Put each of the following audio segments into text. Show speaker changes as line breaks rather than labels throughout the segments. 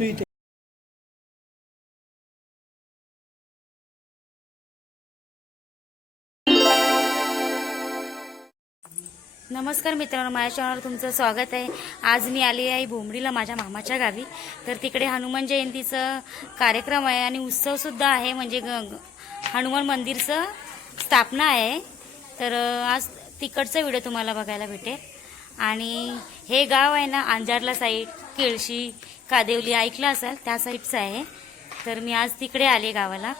नमस्कार मित्रांनो माझ्या चॅनलवर तुमचं स्वागत आहे. आज मी आली आहे भोमडीला माझ्या मामाच्या गावी. तर तिकडे हनुमान जयंतीचं कार्यक्रम आहे आणि उत्सवसुद्धा आहे. म्हणजे ग- हनुमान मंदिरचं स्थापना आहे. तर आज तिकडचा व्हिडिओ तुम्हाला बघायला भेटेल. आणि हे गाव आहे ना अंजारला साईड केळशी कादेवली ऐकलं असाल त्या साईडचं आहे. तर मी आज तिकडे आले गावाला.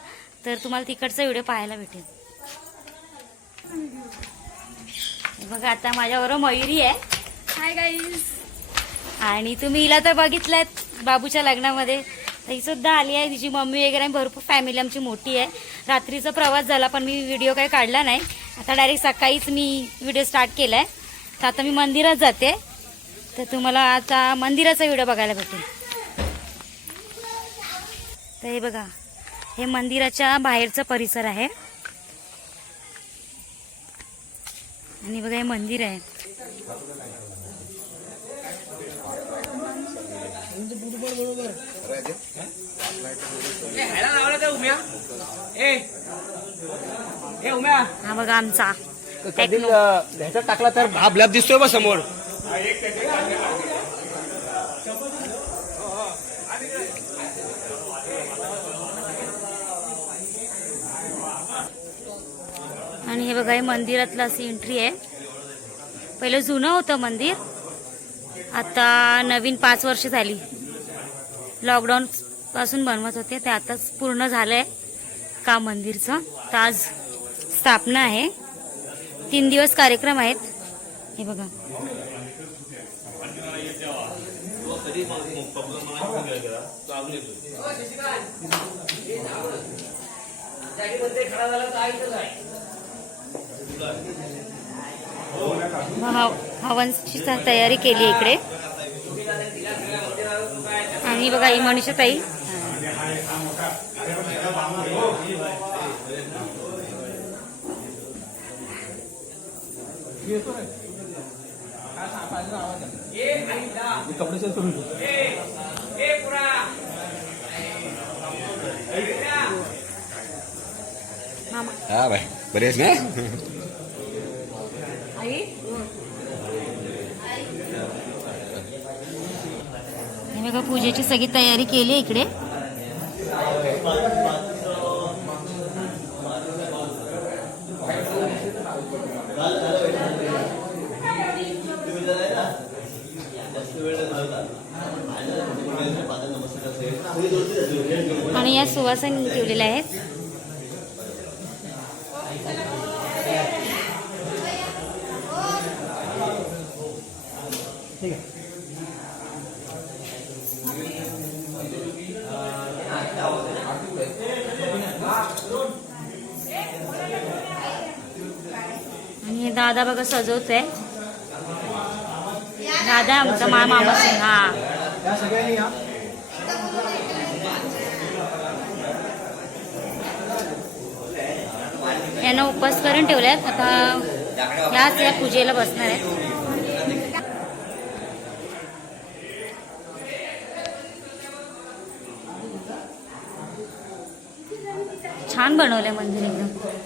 तर तुम्हाला तिकडचा व्हिडिओ पाहायला भेटेल. बघा आता माझ्याबरोबर मयुरी आहे.
हाय गाईज
आणि तुम्ही हिला तर बघितलंय बाबूच्या लग्नामध्ये. ही सुद्धा आली आहे तिची मम्मी वगैरे भरपूर फॅमिली आमची मोठी आहे. रात्रीचा प्रवास झाला पण मी व्हिडिओ काही काढला नाही. आता डायरेक्ट सकाळीच मी व्हिडिओ स्टार्ट केलाय. तर आता मी मंदिरात जाते. तर तुम्हाला आता मंदिराचा व्हिडिओ बघायला भेटेल. तर हे बघा हे मंदिराच्या बाहेरचा परिसर आहे. आणि बघा हे मंदिर आहे. हा बघा आमचा.
टाकला तर भाब लाभ दिसतोय बा समोर.
आणि हे बघा हे मंदिरातलं अशी एंट्री आहे. पहिलं जुनं होतं मंदिर. आता नवीन पाच वर्ष झाली. लॉकडाऊन पासून बनवत होते. ते आताच पूर्ण झालंय का मंदिरचं. तर आज स्थापना आहे. तीन दिवस कार्यक्रम आहेत. हे बघा. हव- हवनची तयारी केली इकडे. आणि बघा ही मनीषा ताई.
हा बाय बरेच ना?
बघा पूजेची सगळी तयारी केली आहे इकडे. आणि या सुवासन ठेवलेल्या आहेत. दादा बघा सजवतोय. दादा आमचा मा मामा हा. यांना उपवास करून ठेवल्यात. आता याच या पूजेला बसणार आहेत. छान बनवलंय मंदिर एकदम.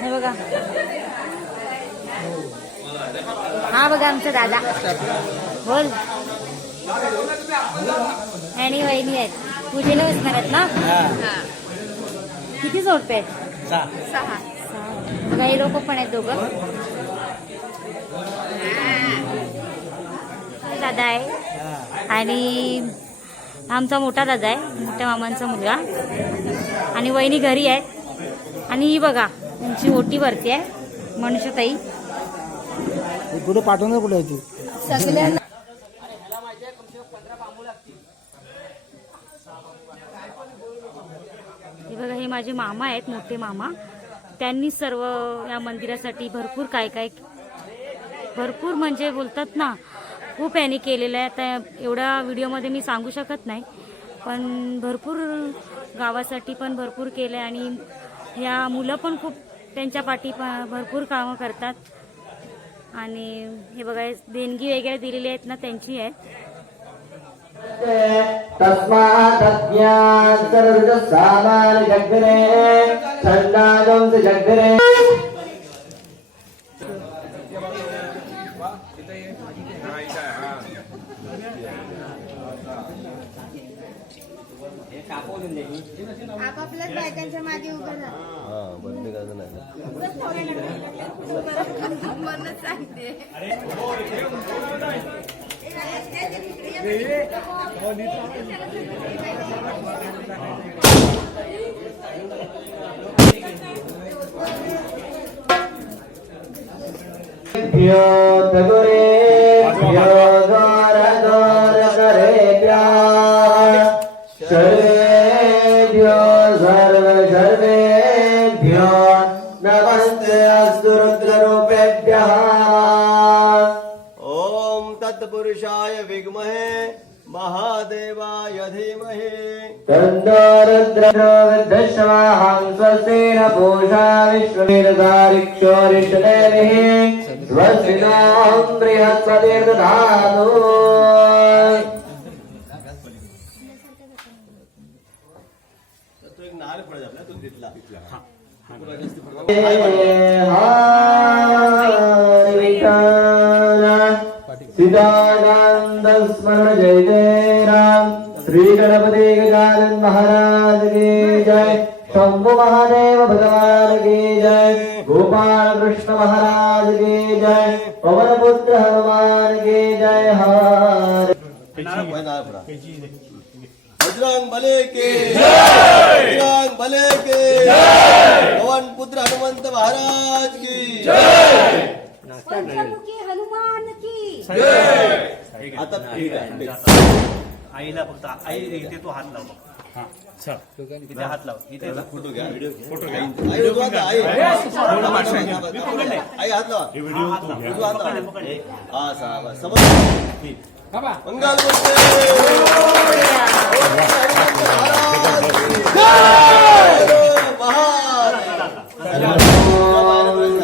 हे बघा. हा बघा आमचा दादा. बोल. आणि वहिनी आहेत. पूजेला बसणार आहेत ना? किती जोडपे आहेत?
सहा.
सहा. बघा हे लोक पण आहेत दोघं. दादा आहे. आणि आमचा मोठा दादा आहे. मोठ्या मामांचा मुलगा. आणि वहिनी घरी आहेत आणि ही बघा त्यांची ओटी भरती आहे मनुष्यताई.
कुठे पाठवणार कुठे आहे तू?
सगळ्यांना हे बघा हे माझे मामा आहेत मोठे मामा. त्यांनी सर्व या मंदिरासाठी भरपूर काय काय भरपूर म्हणजे बोलतात ना खूप यांनी केलेलं आहे. आता एवढ्या व्हिडिओमध्ये मी सांगू शकत नाही पण भरपूर गावासाठी पण भरपूर केलं आहे आणि या मुलं पण खूप त्यांच्या पाठी भरपूर कामं करतात. आणि हे बघा देणगी वगैरे दिलेली आहेत ना त्यांची आहे
तस्मात्
आपापल्याच बायकांच्या मागे उभं
हा नाही
सांगते.
तगुरे तन्नो रुद्रो विद्धश्वाहं स्वस्तेन पूषा विश्वमेरदारिक्षोरिष्टदेविः स्वस्तिनोऽहं बृहस्पतिर्दधातु
तो एक
श्री गणपति गजानन महाराज की जय। शंभु महादेव भगवान की जय। गोपाल कृष्ण महाराज की जय। पवन पुत्र हनुमान की जय। हर।
बजरंग बले के। बजरंग बले के। पवन पुत्र हनुमंत महाराज की
पंचमुखी हनुमान की।
आता ठीक आहे.
आईला फक्त आई इथे तो हात लाव बघ. इथे हात लाव इथे.
फोटो घ्या. व्हिडिओ फोटो घ्या. आई हात, आई आई हात लावा. उजवा हात लावा. हा सा- बस. समज. मंगल मूर्ती.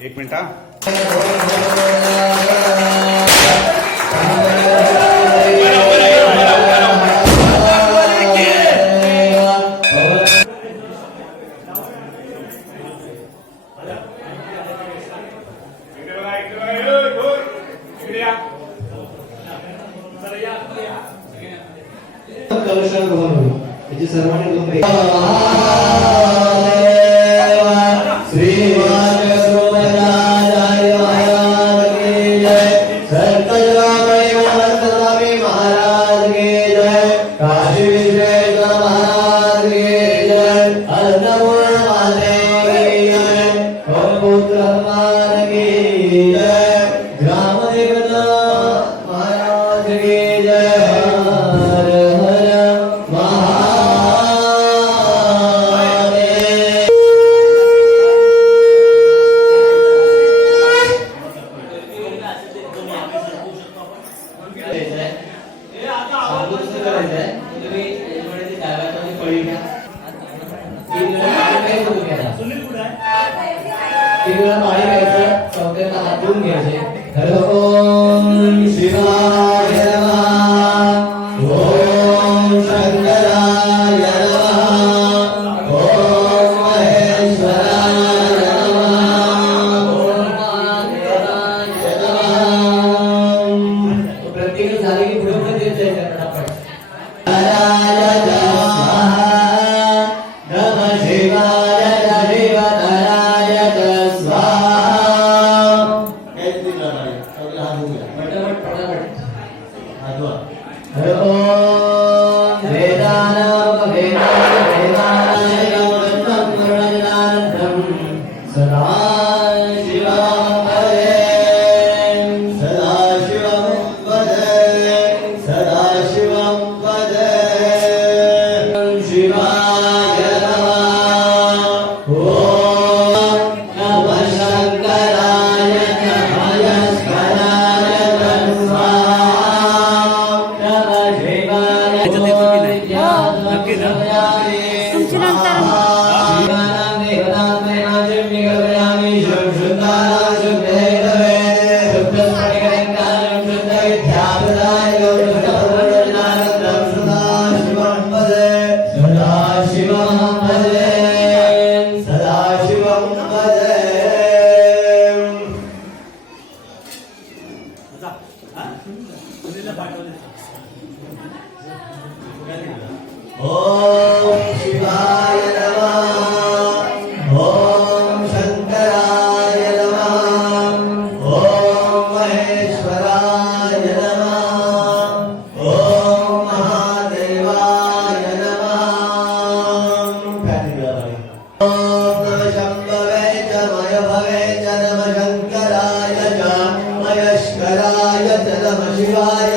एक मिनिट हा.
याची सर्वांनी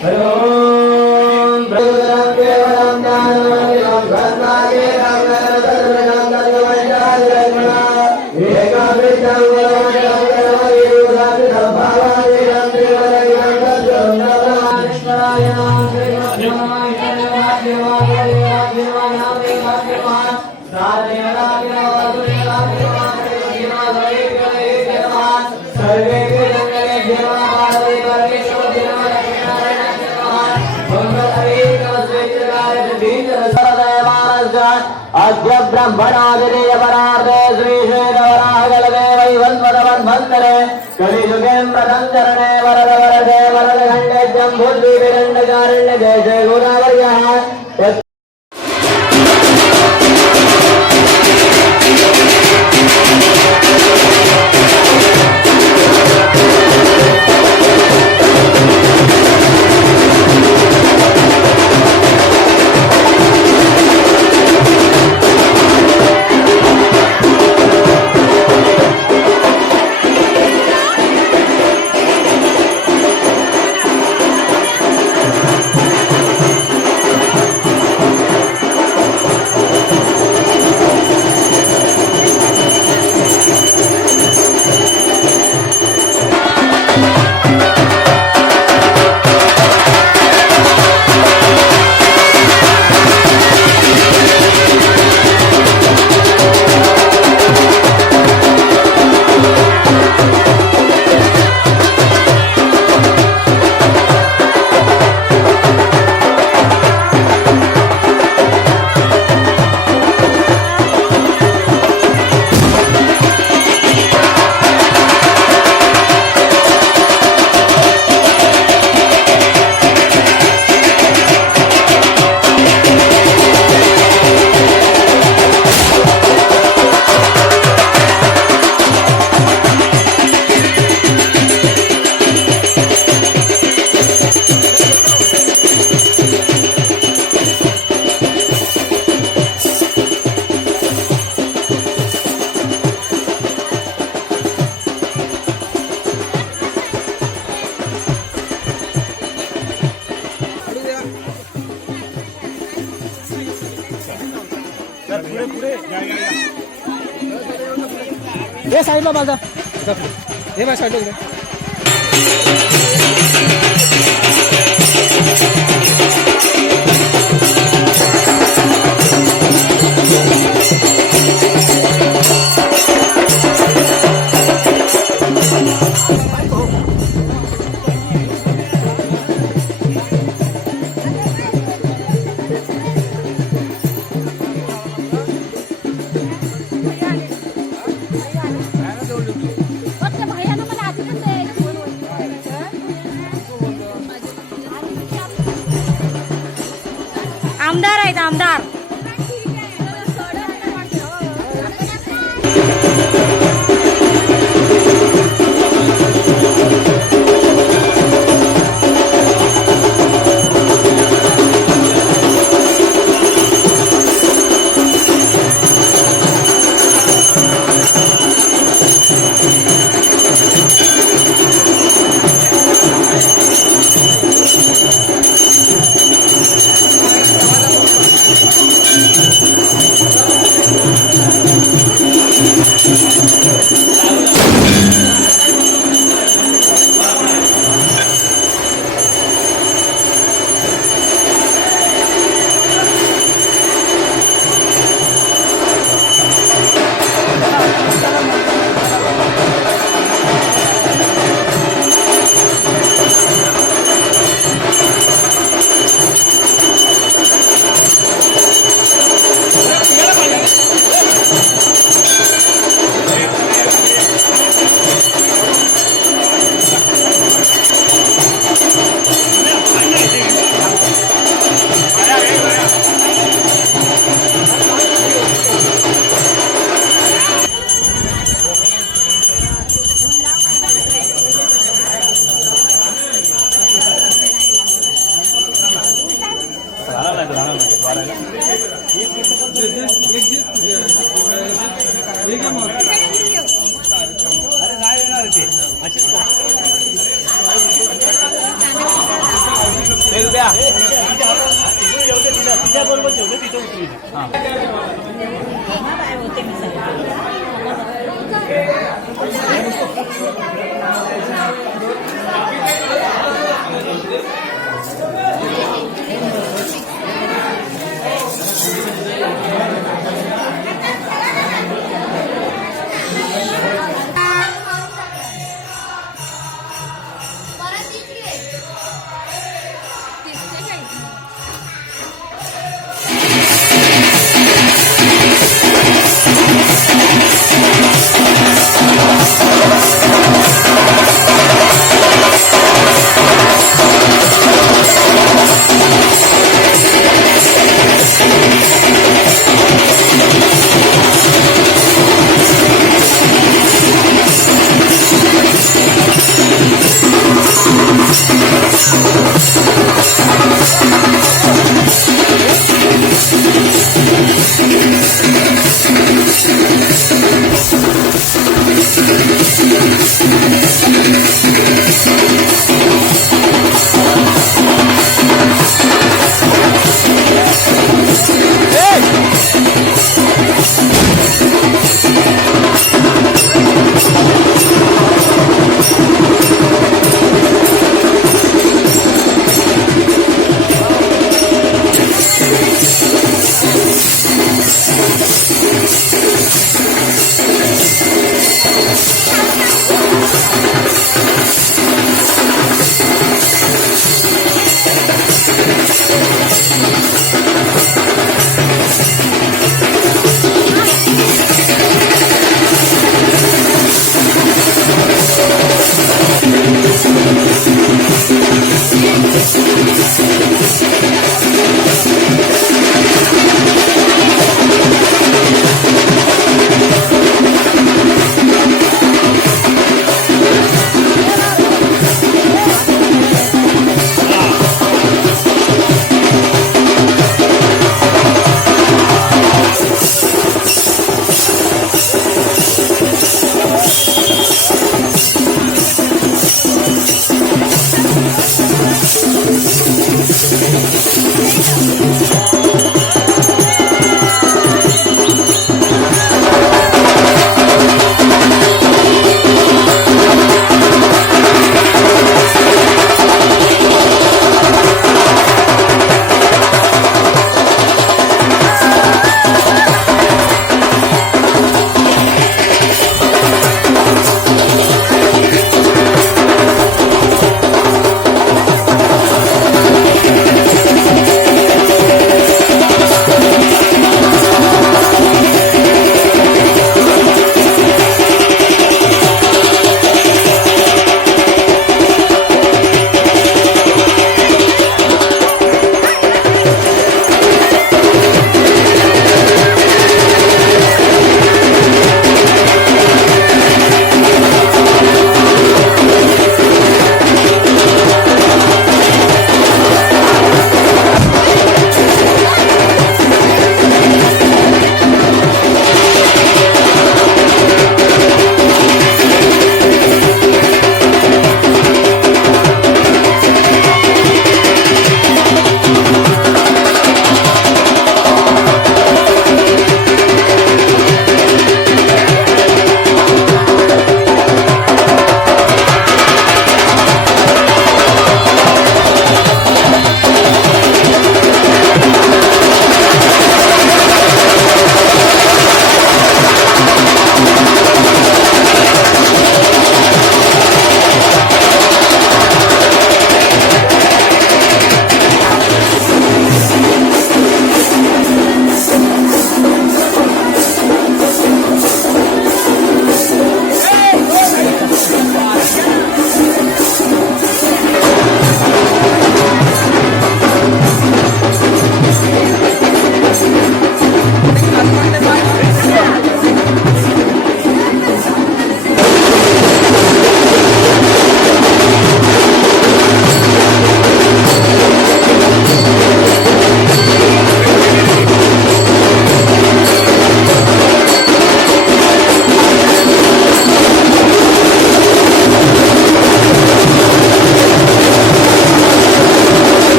ॐ
பிரம்மணாதிரிய பரார்த்தே ஸ்ரீசேகவராகலதேவை வல்வதவன் வந்தரே. கலியுகேந்திரதந்தரனே வரத வரதே வரத
கண்டே ஜம்புத்தி விரண்ட காரண்ய தேசே குணவர்யா
हे
साईडला माझा हे माझ्या साईडला
બે રૂપિયા બીજા બોલમાં
છે ત્રીજો ઉતરી હા
Thank you.